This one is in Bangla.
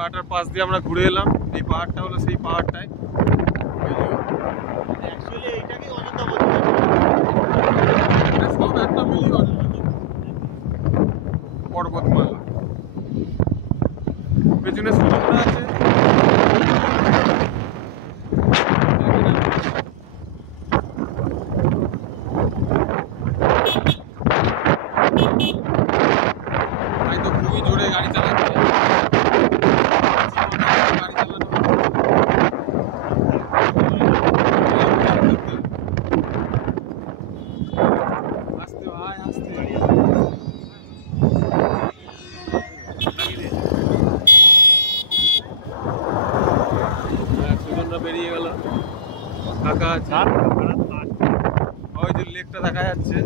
পাহাড়টার পাশ দিয়ে আমরা ঘুরে এলাম। এই পাহাড়টা হলো সেই পাহাড়টায়। সব একটা মিলিয়ে পর্বতমালা। পেছনে সমুদ্র আছে। ভাই তো খুবই জোরে গাড়ি চালাচ্ছে। আস্তে ভাই আস্তে। সুজনরা বেরিয়ে গেল। ফাঁকা আছে। ওই যে লেকটা দেখা যাচ্ছে।